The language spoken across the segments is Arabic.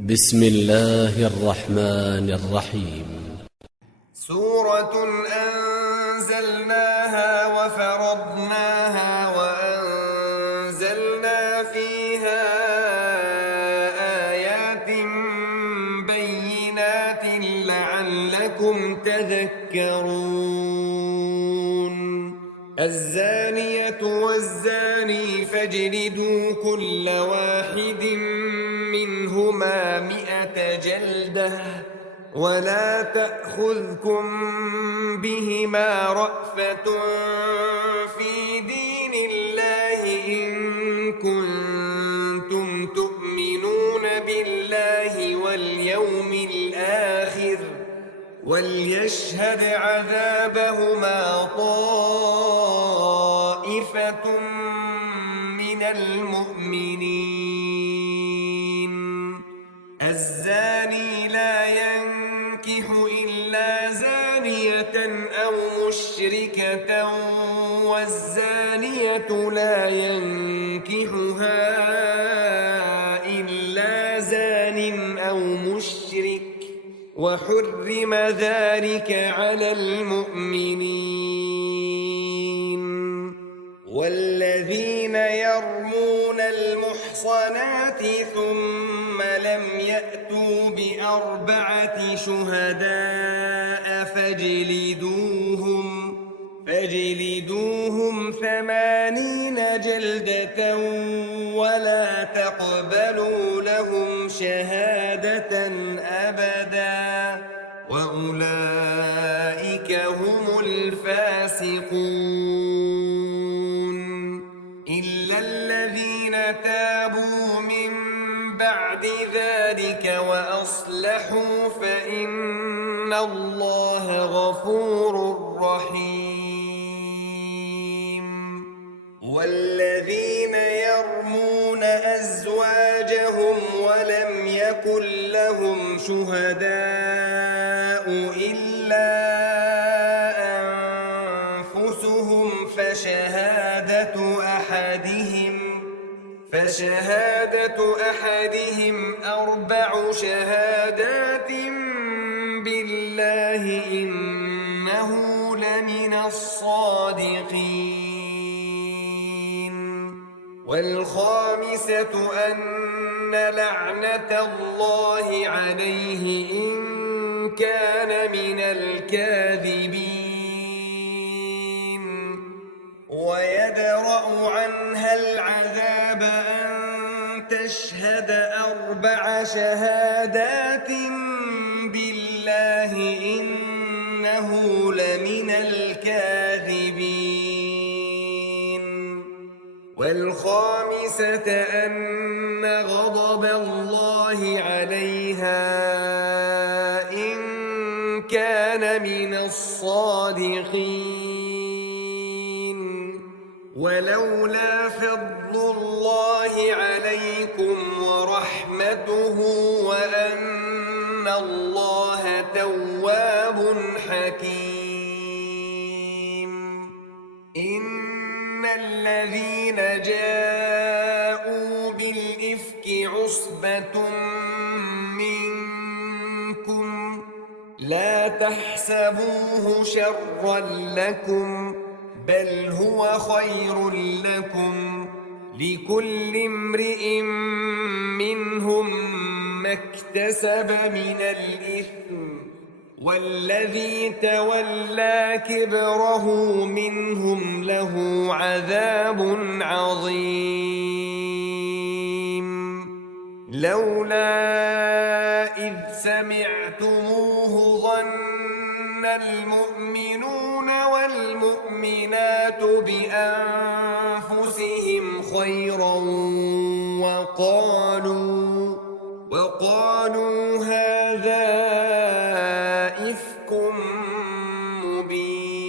بسم الله الرحمن الرحيم. سورة أنزلناها وفرضناها وأنزلنا فيها آيات بينات لعلكم تذكرون. الزانية والزاني فاجلدوا كل واحد منهما 100 جلدة ولا تأخذكم بهما رأفة في دين الله إن كنتم تؤمنون بالله واليوم الآخر وليشهد عذابهما طائفة من المؤمنين. الزاني لا ينكح إلا زانية أو مشركة والزانية لا ينكحها إلا زان أو مشرك وحرم ذلك على المؤمنين. والذين يرمون المحصنات ثم لم يأتوا ب4 شهداء فاجلدوهم 80 جلدة ولا تقبلوا لهم شهادة أبدا وأولئك هم الفاسقون. إلا الذين تابوا من بعد ذلك وأصلحوا فإن الله غفور رحيم. والذين يرمون أزواجهم ولم يكن لهم شهداء إلا أنفسهم فشهادة أحدهم 4 شهادات بالله إنه لمن الصادقين. والخامسة أن لعنة الله عليه إن كان من الكاذبين. ويدرأ عنها العذاب أن تشهد 4 شهادات بالله إنه لمن الكاذبين. والخامسة أن غضب الله عليها إن كان من الصادقين. ولولا فضل الله عليكم ورحمته وأن الله تواب حكيم. إن الذين جاءوا بالإفك عصبة منكم لا تحسبوه شرا لكم بل هو خير لكم لكل امرئ منهم ما اكتسب من الإثم والذي تولى كبره منهم له عذاب عظيم. لولا إذ سمعتموه ظن المؤمنون والمؤمنات بأنفسهم خيرا وقالوا هذا إفك مبين.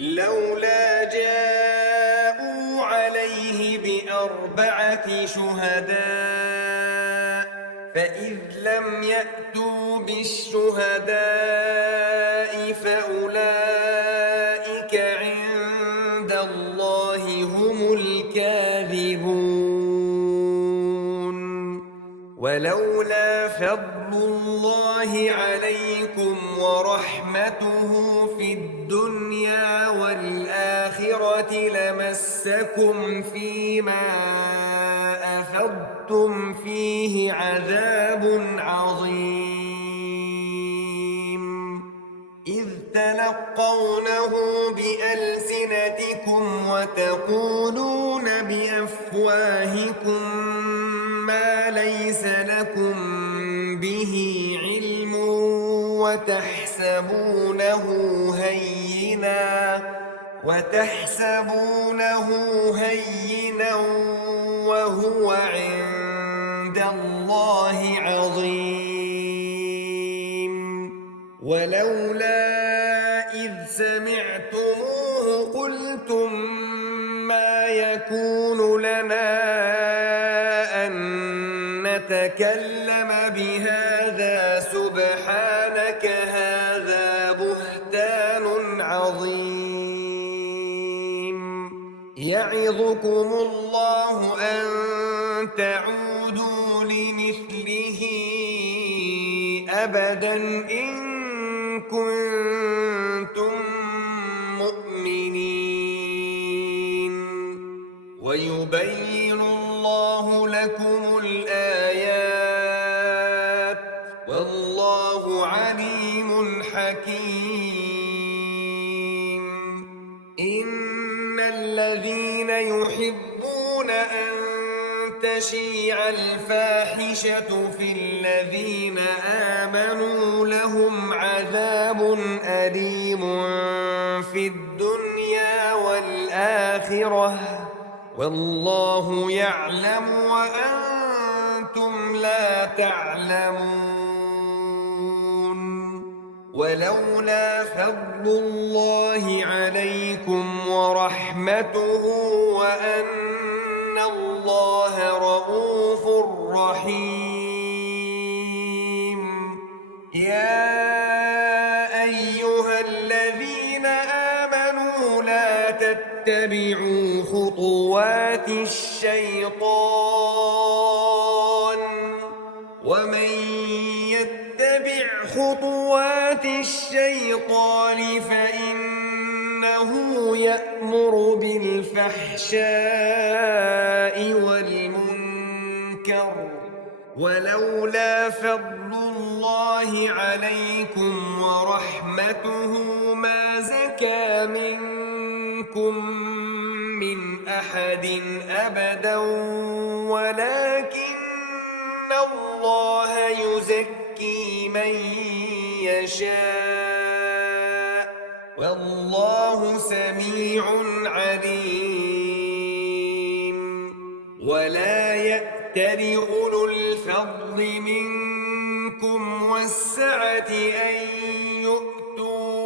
لولا جاءوا عليه ب4 شهداء فإذ لم يأتوا بالشهداء فأولئك عند الله هم الكاذبون. ولولا فضل الله عليكم ورحمته في الدنيا والآخرة لمسكم فيما أفضتم فيه عذاب عظيم إذ تلقونه بألسنتكم وتقولون بأفواهكم ما ليس لكم به علم وتحسبونه هينا وهو عند الله عظيم ولولا إذ سمعتموه قلتم ما يكون لنا أن نتكلم بهذا سبحانك هذا بهتان عظيم يعظكم الله أن تعودوا لمثله أبدا إن كنتم مؤمنين ويبين الله لكم الآيات والله عليم حكيم إن الذين يحبون أن تشيع الفاحشة في الذين آمنوا لهم عذاب أليم في الدنيا والآخرة والله يعلم وأنتم لا تعلمون ولولا فضل الله عليكم ورحمته وأن الله رؤوف رحيم يا أيها الذين آمنوا لا تتبعوا خطوات الشيطان ومن يتبع خطوات الشيطان فإنه يأمر بالفحشاء والمنكر ولولا فضل الله عليكم ورحمته ما زكى منكم من أحد أبدا ولكن الله يزكي من يشاء والله سميع عليم ولا يأتل أولو الفضل منكم والسعة أن يؤتوا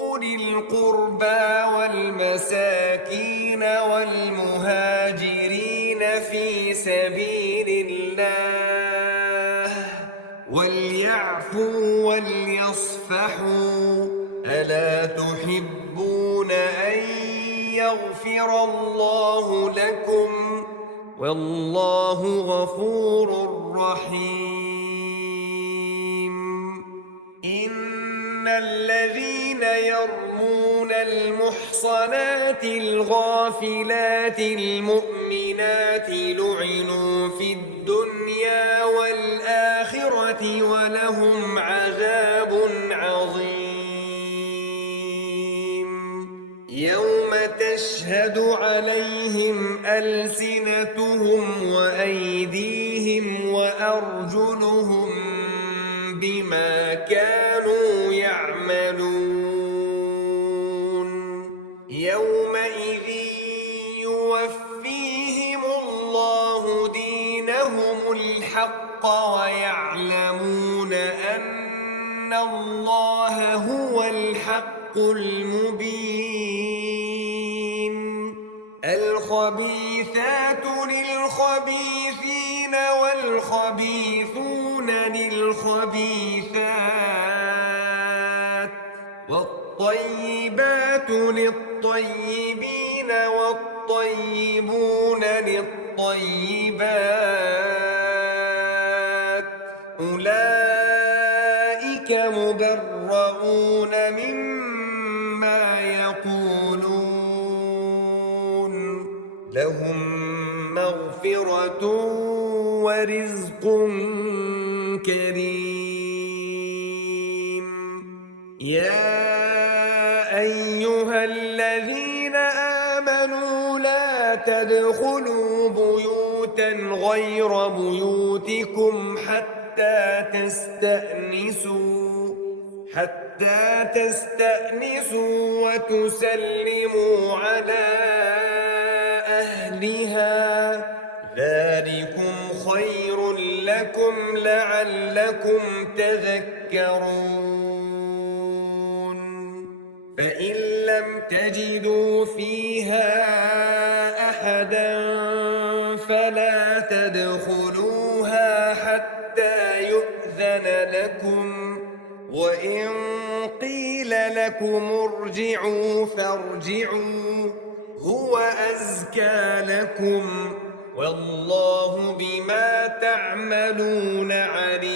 أولي القربى والمساكين والمهاجرين في سبيل الله وليعفوا وليصفحوا ألا تحبون أن يغفر الله لكم والله غفور رحيم إن الذين يرمون المحصنات الغافلات المؤمنات لعنوا في الدنيا والآخرة ولهم عذاب عظيم يوم تشهد عليهم ألسنتهم وأيديهم وأرجلهم بما كانوا يعملون يومئذ يوفيهم الله دينهم الحق ويعلمون أن الله هو الحق المبين الخبيثات للخبيثين والخبيثون للخبيثات والطيبات للطيبين والطيبون للطيبات ذلك مبرؤون مما يقولون لهم مغفرة ورزق كريم يا أيها الذين آمنوا لا تدخلوا بيوتا غير بيوتكم حتى تستأنسوا وتسلموا على أهلها ذلكم خير لكم لعلكم تذكرون فإن لم تجدوا فيها أحدا فلا تدخلوها حتى يؤذن لكم وإن قيل لكم ارجعوا فارجعوا هو أزكى لكم والله بما تعملون عليم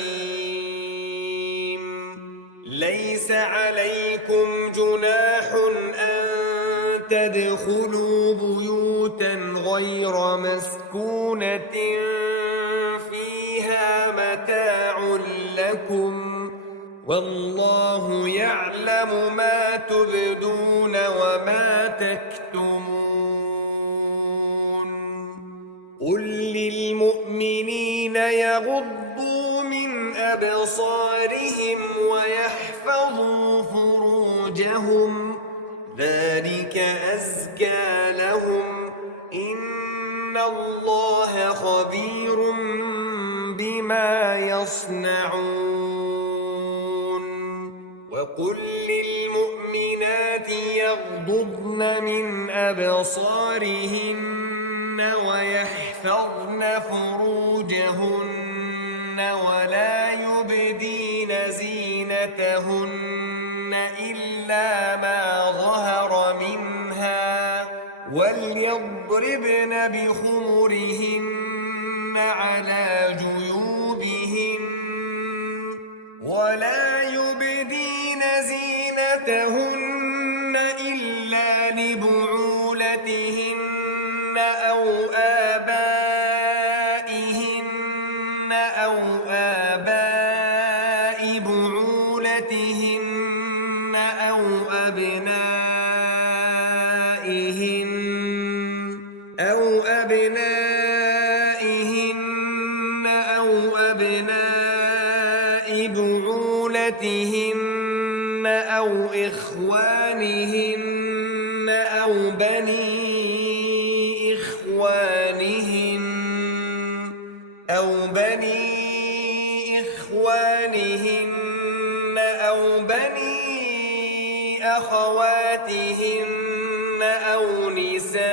ليس عليكم جناح أن تدخلوا بيوتا غير مسكونة فيها متاع لكم والله يعلم ما تبدون وما تكتمون قل للمؤمنين يغضوا من أبصارهم ويحفظوا فروجهم ذلك أزكى لهم إن الله خبير بما يصنعون وقل للمؤمنات يغضضن من أبصارهن ويحفظن فروجهن ولا يبدين زينتهن إلا ما ظهر منها وليضربن بخمرهن على جيوبهن ولا يبدين زينتهن إلا لبعولتهن أو آبائهن أو آباء بعولتهن أو أبنائهن أو أبناء بعولتهن أو إخوانهن أو بني إخوانهن أو بني أخواتهن أو نسائهن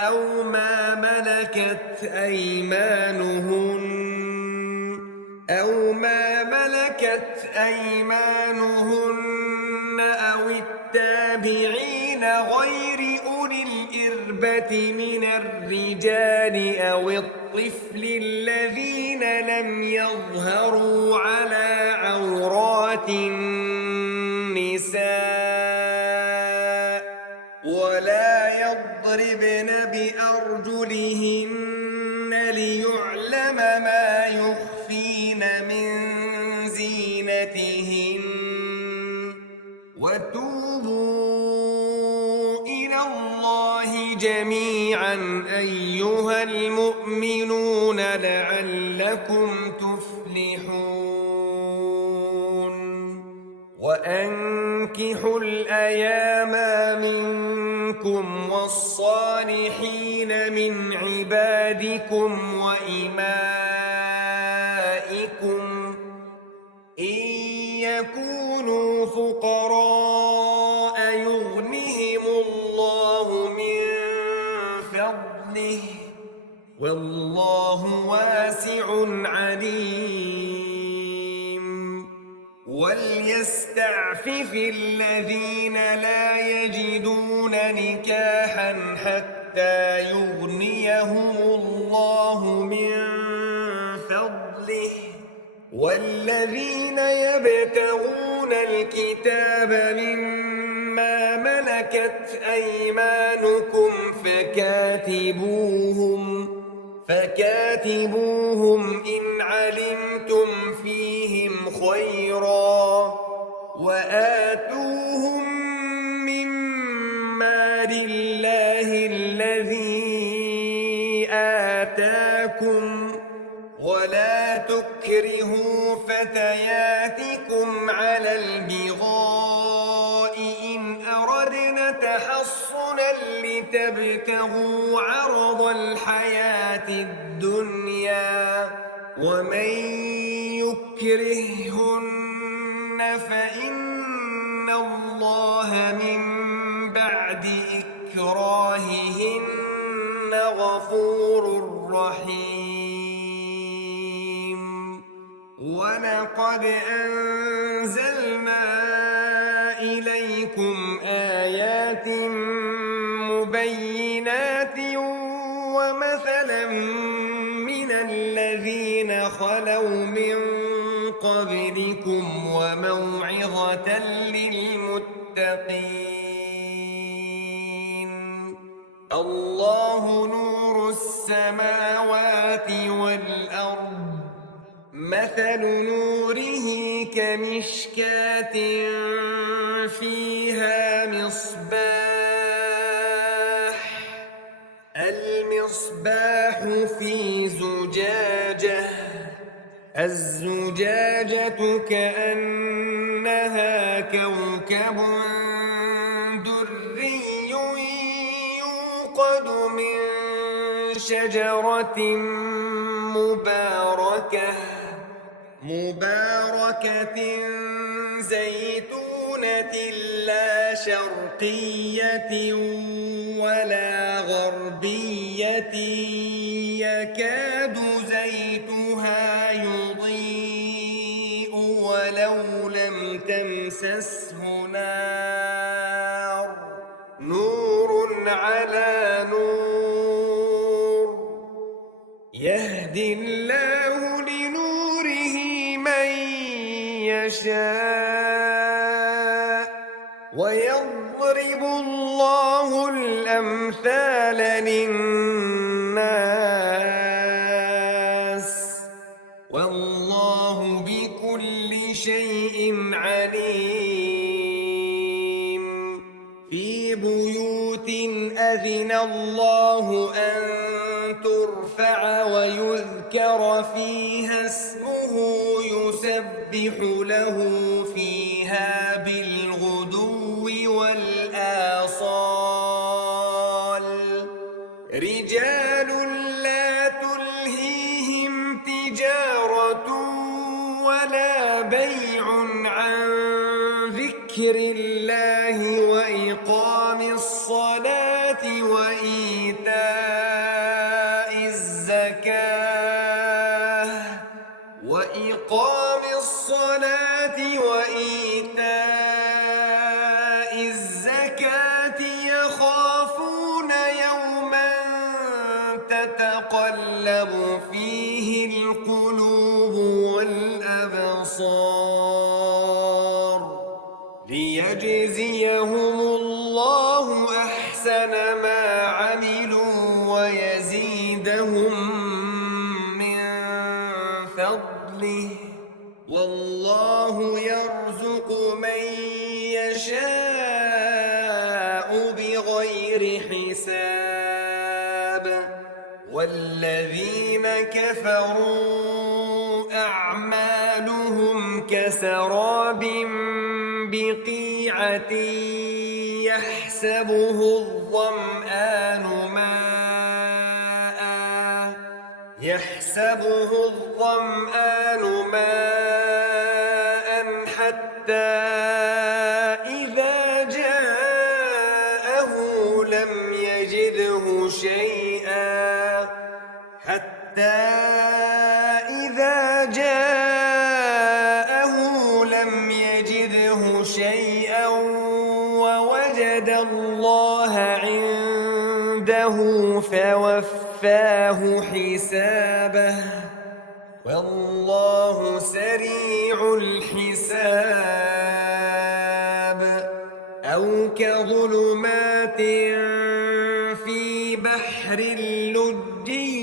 أو ما ملكت أيمانهن أو التابعين غير أولي الإربة من الرجال أو الطفل الذين لم يظهروا على عورات النساء ولا يضربن بأرجلهن ليعلم ما يخفين من زينتهن وتوبوا إلى الله جميعا أيها المؤمنون لعلكم تفلحون وأنكحوا الأيام منكم والصالحين من عبادكم وإمائكم إن يكونوا فقراء يغنهم الله من فضله والله واسع عليم وليستعفف الذين لا يجدون نكاحا حتى يغنيهم الله من فضله والذين يبتغون الكتاب مما ملكت أيمانكم فكاتبوهم إن علمتم فيهم خيرا وآتوهم مما لله الذي آتاكم ولا تكرهوا فتياتكم على البغاء إن أردنا تحصنا لتبتغوا عرض الحياة الدنيا ومن يكرههن فإن الله من بعد إكراههن غفور رحيم ولقد أنزلنا إليكم آيات مبينات ومثلا من الذين خلوا من قبلكم وموعظة للمتقين الله نور السماوات والأرض مثل نوره كمشكاة فيها المصباح في زجاجة الزجاجة كأنها كوكب دري يوقد من شجرة مباركة زيتونة لا شرقية ولا غربية يكاد زيتها يضيء ولو لم تمسسه نور على نور يهدي الله لنوره من يشاء ويضرب الله الأمثال للناس والله بكل شيء عليم في بيوت أذن الله أن ترفع ويذكر فيها اسمه يسبح له فيها بالغدو والآصال رجال لا تلهيهم تجارة ولا بيع عن ذكر الله وإقام الصلاة وإيتاء الزكاة يخافون يوما تتقلب فيه القلوب والأبصار ليجزيهم الله أحسن ما عملوا ويزيدهم من فضله والله يرزق من يشاء بغير حساب والذين كفروا أعمالهم كسراب بقيعة يحسبه الظمآن ماء حتى إذا جاءه لم يجده شيئا ووجد الله عنده فوفاه حسابه والله سريع الحساب أو كظلمات في بحر لجي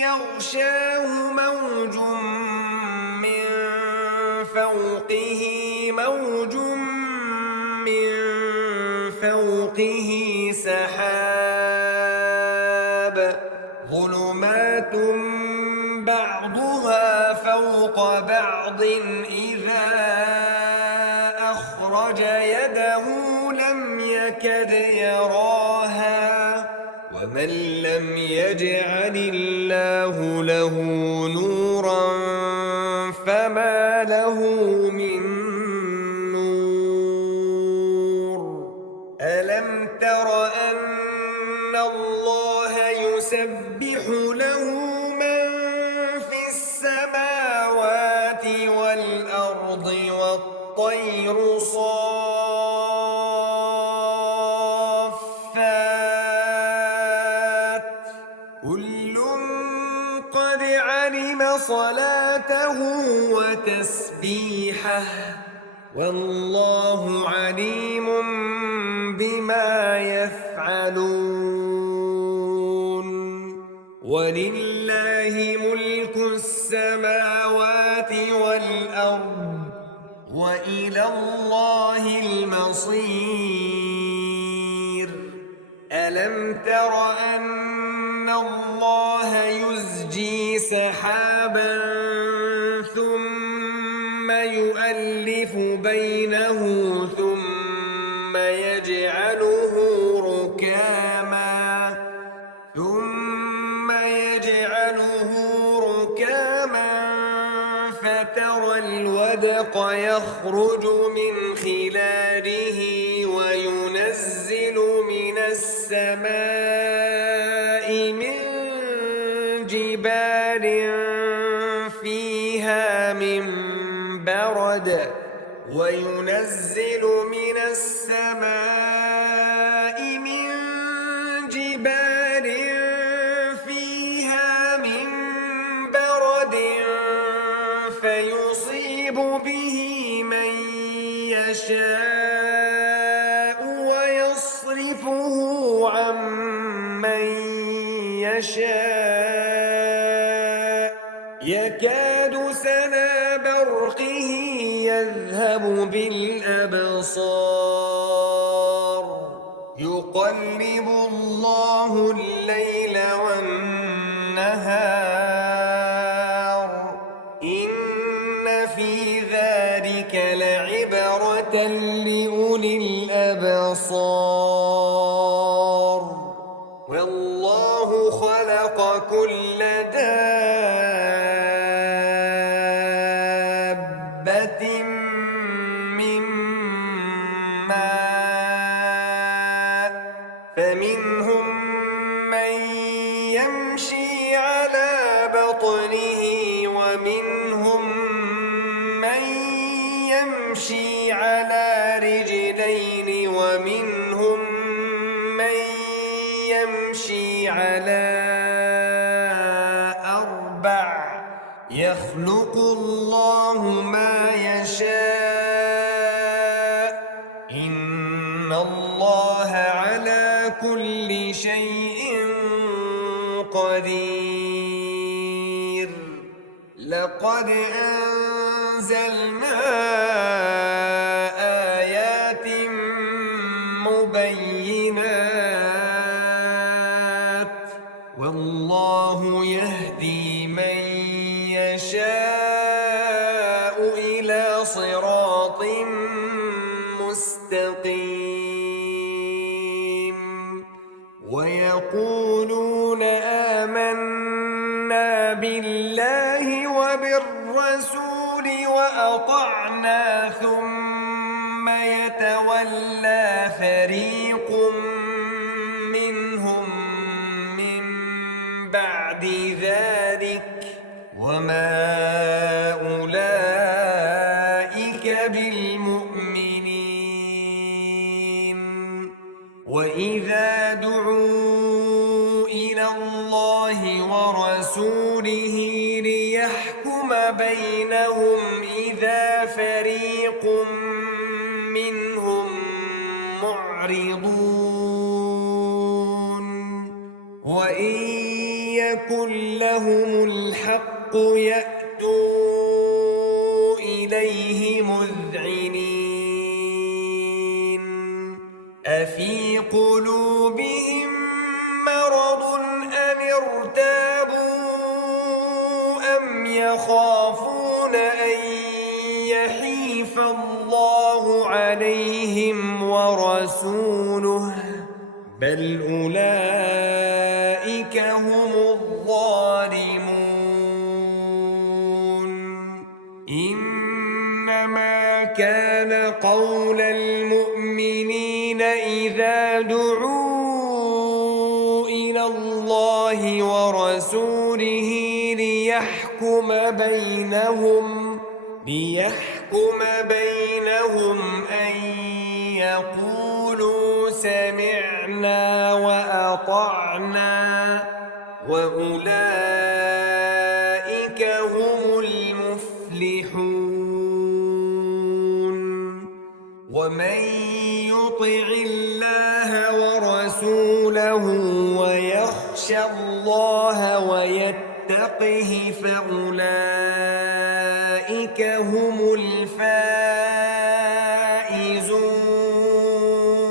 يغشاه موج من فوقه سحاب ظلمات بعضها فوق بعض إذا أخرج يده لم يكد يراها ومن لم يجعل الله له نورا فما له من نور ألم تر أن الله يسبح له من في السماوات والأرض والطير صافات كل قد علم صلاته وتسبيحه والله عليم بما يفعلون ولله ملك السماوات والأرض وإلى الله المصير ألم تر أن الله يزجي سحابا ثم يؤلف بينه ثم يجعله ركاما فترى الودق يخرج من خلاله وينزل من السماء من جبال فيها من برد فيصيب به من يشاء ويصرفه عن من يشاء يكاد سنا برقه يذهب بالأبصار يقلب الله الليل والنهار إن في ذلك لعبرة لأولي الأبصار والله خلق كل دابة من ماء فمنهم من يمشي على بطنه ومنهم من يمشي على رجلين ومنهم من يمشي على أربع يخلق الله ما يشاء إن الله على كل شيء قدير لقد أنزلنا آيات مبينات والله يهدي من يشاء إلى صراط مستقيم ويقولون آمنا بالله وبالرسول وأطعنا ثم يتولى فريق منهم من بعد ذلك وما أولئك بالمؤمنين وإذا دعوا إلى الله ورسوله ليحكم بينهم إذا فريق منهم معرضون وإن يكن لهم الحق يأتوا إليه مذعنين أفي قلوبهم مرض أم ارتابوا أم يخافون أن يحيف الله عليهم ورسوله بل أولئك هم الظالمون إنما كان قول المؤمنين إذا دعوا إلى الله ورسوله ليحكم بينهم أن يقولوا سمعنا وأطعنا وأولئك هم المفلحون ومن يطع الله ورسوله ويخشى الله ويتقه فأولئك هم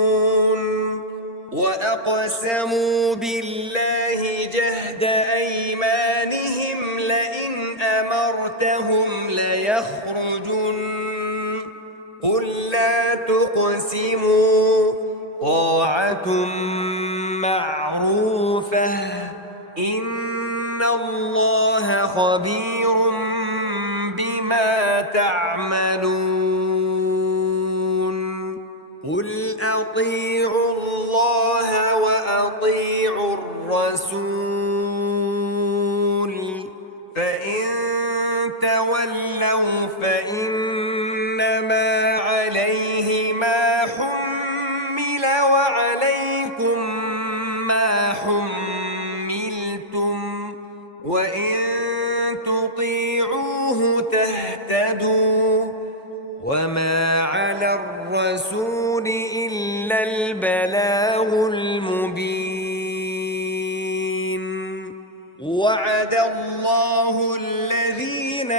الفائزون وأقسموا بالله جهد أيمانهم لئن أمرتهم ليخرجن قل لا تقسموا طاعة معروفة إن الله خبير بما تعملون قل أطيعوا الله وأطيعوا الرسول فإن تولوا فإنما عليه ما حمل وعليكم ما حملتم وإن تطيعوه تهتدوا وما على الرسول إلا البلاغ المبين وعد الله الذين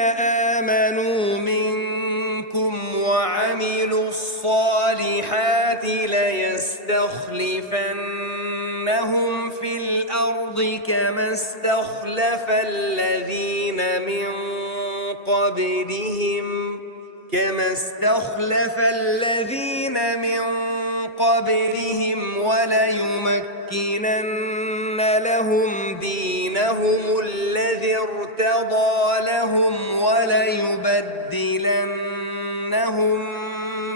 آمنوا منكم وعملوا الصالحات ليستخلفنهم في الأرض كما استخلف الذين من قبلهم وليمكنن لهم دينهم الذي ارتضى لهم وليبدلنهم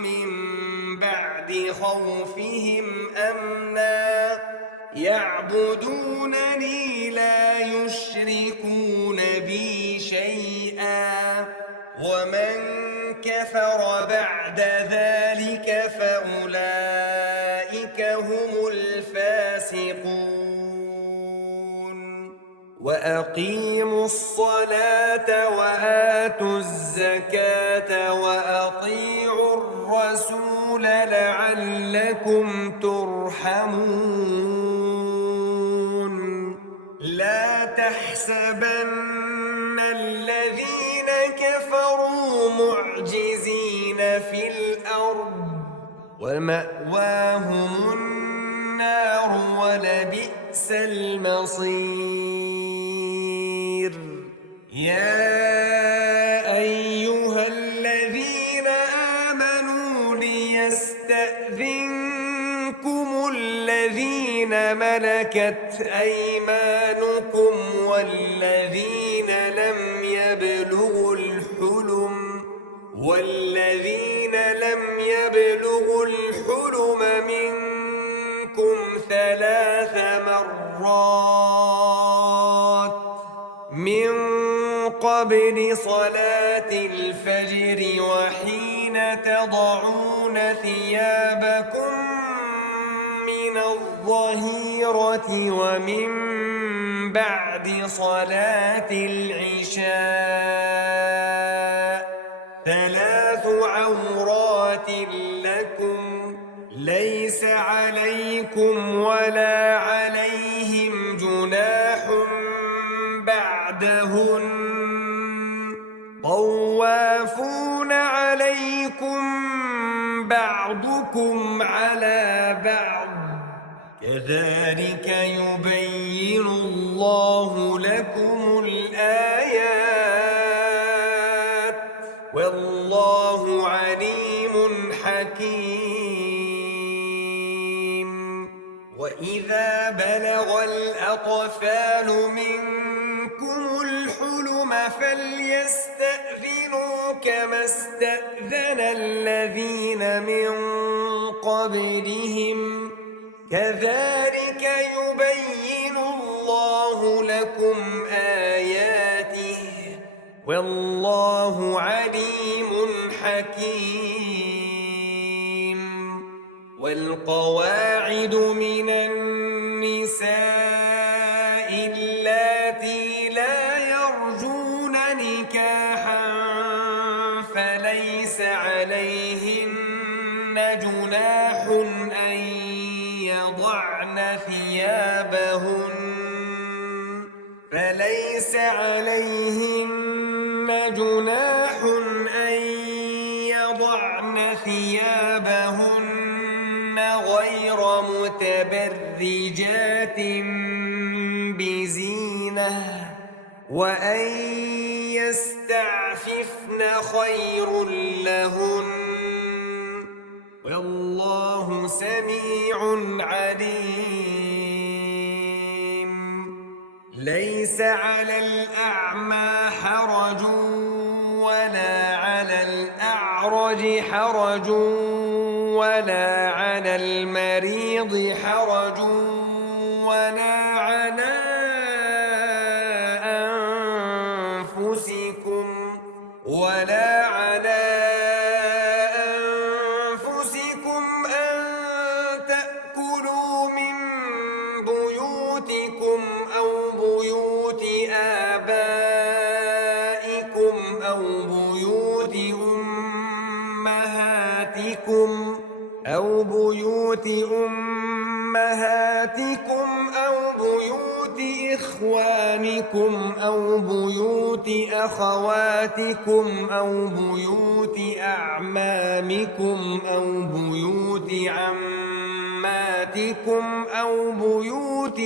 من بعد خوفهم أمنا يعبدونني لا يشركون بي شيئا ومن كفر بعد ذلك فأولئك هم الفاسقون وأقيموا الصلاة وآتوا الزكاة وأطيعوا الرسول لعلكم ترحمون لا تحسبن الذين كفروا معجزين في الأرض ومأواهم النار ولبئس المصير يا أيها الذين آمنوا ليستأذنكم الذين ملكت أيمانكم والذين لم يبلغوا الحلم منكم 3 مرات من قبل صلاة الفجر وحين تضعون ثيابكم من الظهيرة ومن بعد بعد صلاة العشاء 3 عورات لكم ليس عليكم ولا عليهم جناح بعدهن طوافون عليكم بعضكم على بعض كذلك يبين الله لكم الآيات والله عليم حكيم. وإذا بلغ الأطفال منكم الحلم فليستأذنوا كما استأذن الذين من قبلهم كذلك يبين الله لكم آياته والله عليم حكيم. والقواعد من النساء اللاتي لا يرجون نكاحا فليس عليهن جناح أن يضعن ثيابهن غير متبرجات بزينة وأن يستعففن خير لهن والله سميع عليم. ليس على الأعمى حرج ولا على الأعرج حرج ولا على المريض حرج ولا على أنفسكم أن تأكلوا من بيوتكم أو بيوت آبائكم أو بيوت أمهاتكم أو بيوت إخوانكم أو بيوت أخواتكم أو بيوت أعمامكم أو بيوت عماتكم أو بيوت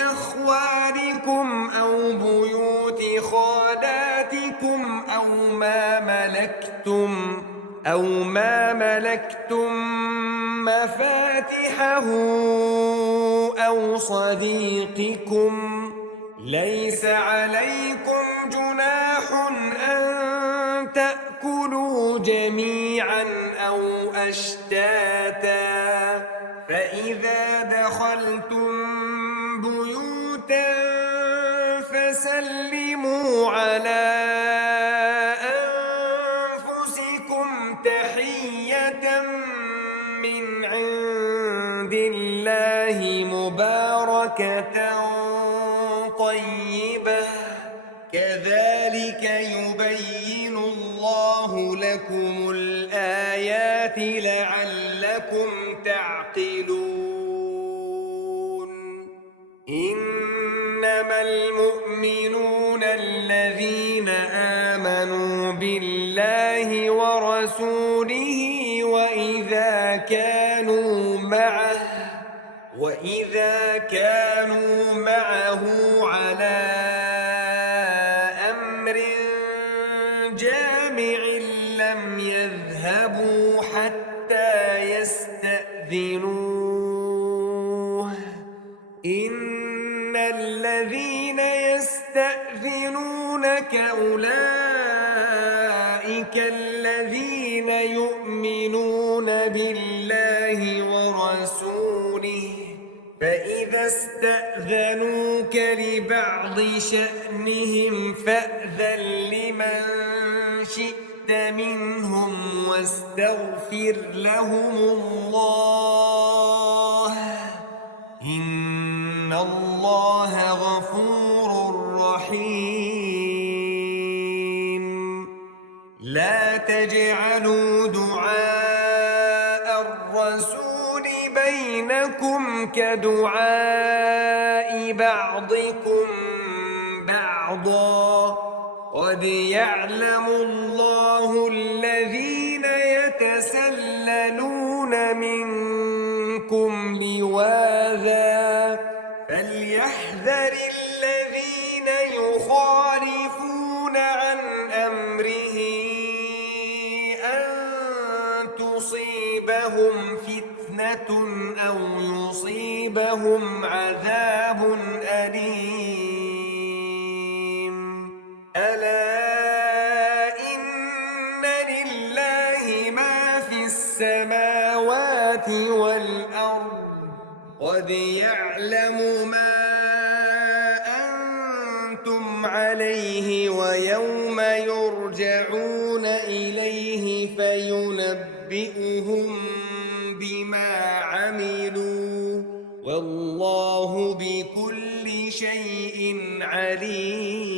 أخوالكم أو بيوت خالاتكم أو ما ملكتم مفاتحه أو صديقكم. ليس عليكم جناح أن تأكلوا جميعا أو أشتاتا فإذا دخلتم بيوتا فسلموا على أنفسكم تحية من عند الله مباركة طيبة كذلك يبين الله لكم الآيات لعلكم تعقلون. إنما المؤمنون الذين آمنوا بالله ورسوله وإذا كانوا معه على أمر جامع لم يذهبوا حتى يستأذنوه. إن الذين يستأذنونك أولئك الذين يؤمنون بالله ورسوله فإذا استأذنوك لبعض شأنهم فأذن لمن شئت منهم واستغفر لهم الله إن الله غفور رحيم لا تجعلوا دعاء الرسول بينكم كدعاء بعضكم بعضا قد يعلم الله الذين يتسللون منكم لواذا فليحذر الذين يخالفون عن أمره أن تصيبهم فتنة أو يصيبهم عذاب أليم ألا إن لله ما في السماوات والأرض قد يعلم ما أنتم عليه ويوم يرجعون إليه فينبئهم بما عملوا والله بكل شيء عليم